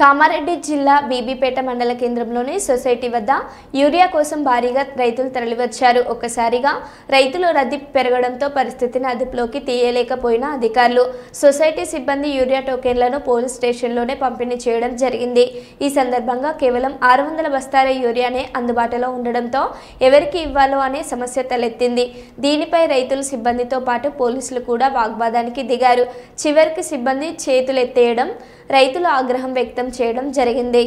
కామారెడ్డి జిల్లా బీబీపేట మండల కేంద్రంలోని సొసైటీ వద్ద యూరియా కోసం భారీగా రైతులు తరలివచ్చారు. ఒక్కసారిగా రైతుల రద్దీ పెరగడంతో పరిస్థితిని అదుపులోకి తీయలేకపోయిన అధికారులు సొసైటీ సిబ్బంది యూరియా టోకెన్లను పోలీస్ స్టేషన్లోనే పంపిణీ చేయడం జరిగింది. ఈ సందర్భంగా కేవలం 600 బస్తాల యూరియానే అందుబాటులో ఉండడంతో ఎవరికి ఇవ్వాలో అనే సమస్య తలెత్తింది. దీనిపై రైతులు సిబ్బందితో పాటు పోలీసులు కూడా వాగ్వాదానికి దిగారు. చివరికి సిబ్బంది చేతులెత్తేయడం, రైతులు ఆగ్రహం వ్యక్తం చేయడం జరిగింది.